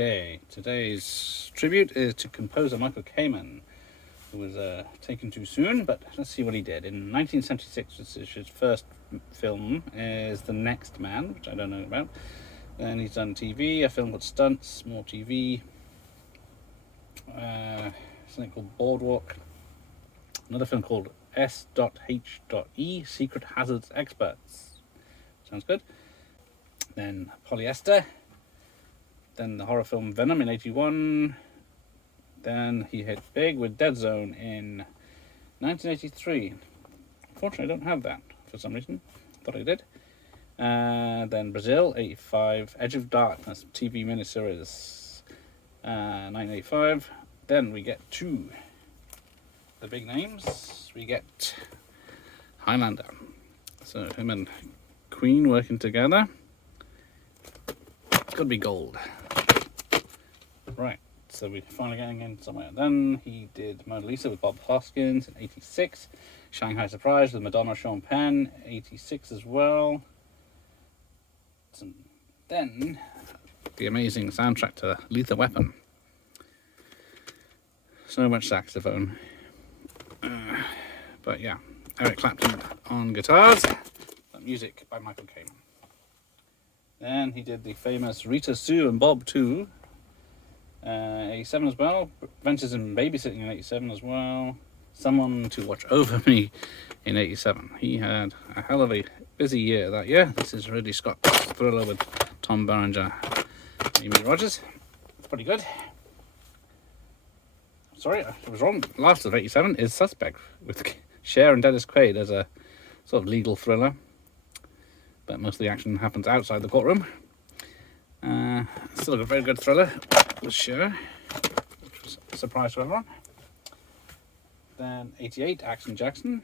Okay, today's tribute is to composer Michael Kamen, who was taken too soon, but let's see what he did. In 1976, which is his first film, is The Next Man, which I don't know about. Then he's done TV, a film called Stunts, more TV, something called Boardwalk, another film called S.H.E, Secret Hazards Experts. Sounds good. Then Polyester. Then the horror film Venom in 81. Then he hit big with Dead Zone in 1983. Unfortunately, I don't have that for some reason. Thought I did. Then Brazil, 85. Edge of Darkness, TV miniseries, 1985. Then we get to the big names. We get Highlander. So him and Queen working together. It's got to be gold. Right, so we're finally getting in somewhere. Then he did Mona Lisa with Bob Hoskins in 86. Shanghai Surprise with Madonna, Sean Penn, 86 as well. So then the amazing soundtrack to Lethal Weapon. So much saxophone. But yeah, Eric Clapton on guitars. Music by Michael Kamen. Then he did the famous Rita, Sue and Bob 2, 87 as well. Adventures in Babysitting in 87 as well. Someone to Watch Over Me in 87. He had a hell of a busy year that year. This is Ridley Scott's thriller with Tom Berenger and Amy Rogers. It's pretty good. Sorry, I was wrong. Last of 87 is Suspect with Cher and Dennis Quaid as a sort of legal thriller. But most of the action happens outside the courtroom. Still a very good thriller with Cher, which was a surprise to everyone. Then 88, Action Jackson,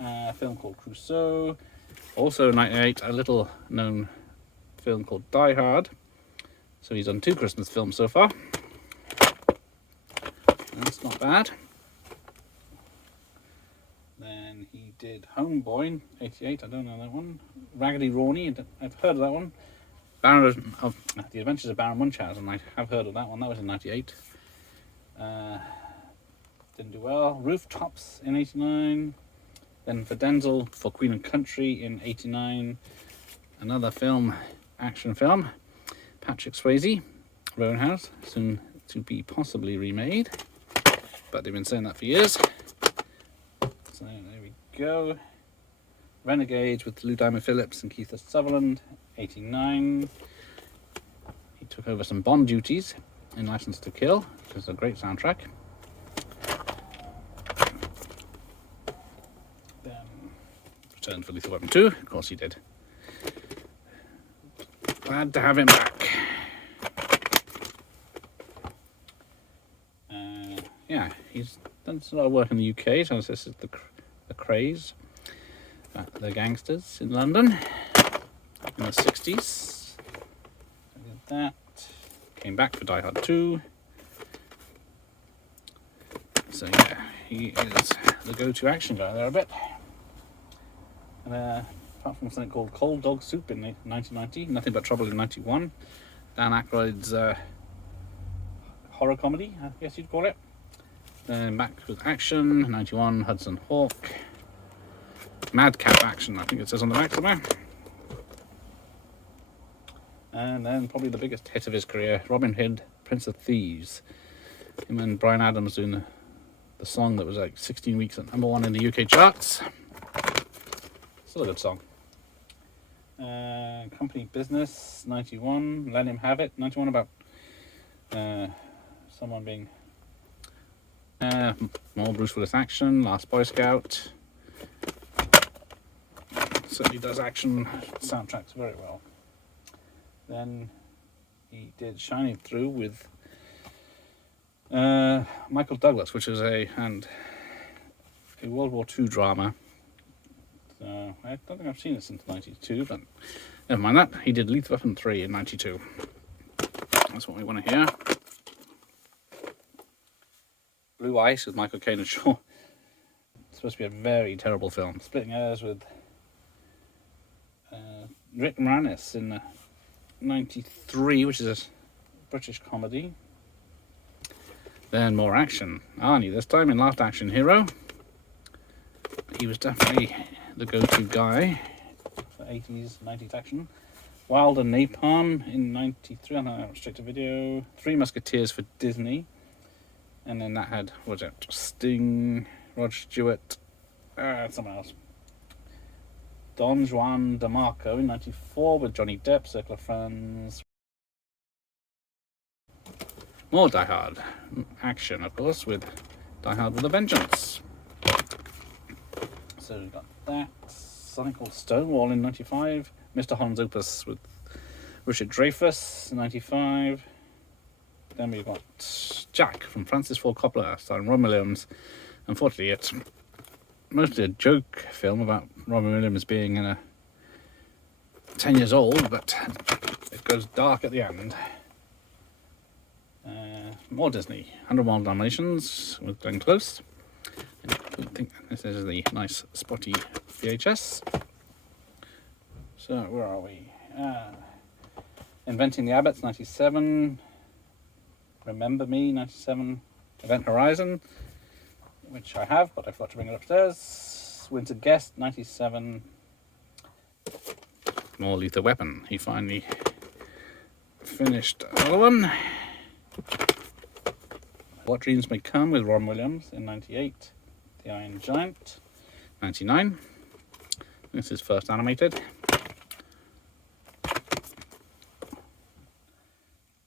a film called Crusoe. Also 98, a little known film called Die Hard. So he's done 2 Christmas films so far. That's not bad. Then he did Homeboy, 88, I don't know that one. Raggedy Rawny, I've heard of that one. Baron of The Adventures of Baron Munchausen, I have heard of that one, that was in 98. Didn't do well. Rooftops in 89. Then for Denzel, for Queen and Country in 89. Another film, action film. Patrick Swayze, Roadhouse, soon to be possibly remade. But they've been saying that for years. So there we go. Renegades with Lou Diamond Phillips and Keith Sutherland, 89. He took over some Bond duties in License to Kill, which is a great soundtrack. Then returned for Lethal Weapon 2, of course he did. Glad to have him back. Yeah, he's done a lot of work in the UK, so this is the Craze, the Gangsters in London in the 60s. I did that. Came back for Die Hard 2. So yeah, he is the go-to action guy there a bit. And apart from something called Cold Dog Soup in 1990, Nothing But Trouble in 91, Dan Aykroyd's horror comedy, I guess you'd call it. Then back with action, 91, Hudson Hawk. Madcap action, I think it says on the back somewhere. And then probably the biggest hit of his career, Robin Hood, Prince of Thieves. Him and Bryan Adams doing the song that was like 16 weeks at #1 in the UK charts. Still a good song. Company Business, 91, Let Him Have It, 91, about someone being... more Bruce Willis action, Last Boy Scout. Certainly does action soundtracks very well. Then he did Shining Through with Michael Douglas, which is a World War II drama. So I don't think I've seen it since 92, but never mind that. He did Lethal Weapon 3 in 92. That's what we want to hear. Blue Ice with Michael Caine and Shaw. It's supposed to be a very terrible film. Splitting Hairs with Rick Moranis in 93, which is British comedy. Then more action. Arnie, this time in Last Action Hero. He was definitely the go-to guy for 80s, 90s action. Wild and Napalm in 93, I don't know, straight to video. Three Musketeers for Disney. And then that had, what was it, Sting, Rod Stewart, someone else. Don Juan DeMarco in 94 with Johnny Depp, Circle of Friends. More Die Hard action, of course, with Die Hard with a Vengeance. So we've got that. Something called Stonewall in 95. Mr. Holland's Opus with Richard Dreyfuss in 95. Then we've got Jack from Francis Ford Coppola, starring Robin Williams. Unfortunately, it's mostly a joke film about Robin Williams being in 10 years old, but it goes dark at the end. More Disney. 101 Dalmatians with Glenn Close. I think this is the nice spotty VHS. So where are we? Inventing the Abbots, 97. Remember Me, 97. Event Horizon, which I have, but I forgot to bring it upstairs. Winter Guest, 97. More Lethal Weapon. He finally finished another one. What Dreams May Come with Ron Williams in 98. The Iron Giant, 99. This is first animated.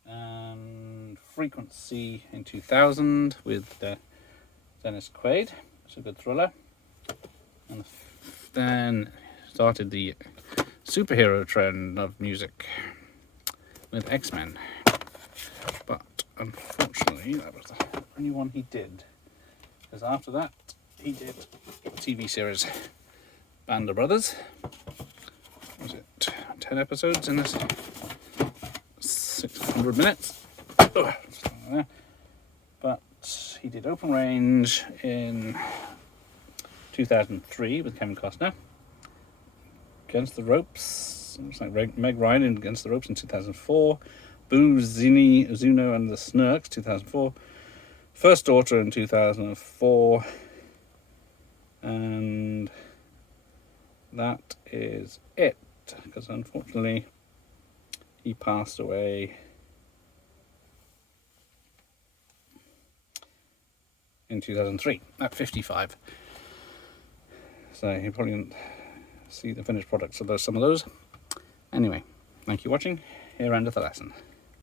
And Frequency in 2000 with Dennis Quaid. It's a good thriller. And then started the superhero trend of music with X-Men. But unfortunately, that was the only one he did. Because after that, he did a TV series, Band of Brothers. Was it 10 episodes in this? 600 minutes. But he did Open Range in 2003 with Kevin Costner. Against the Ropes, looks like Meg Ryan in Against the Ropes in 2004. Boo, Zini, Zuno and the Snurks, 2004. First Daughter in 2004. And that is it, because unfortunately he passed away in 2003 at 55. So you probably didn't see the finished products of some of those. Anyway, thank you for watching. Here endeth the lesson.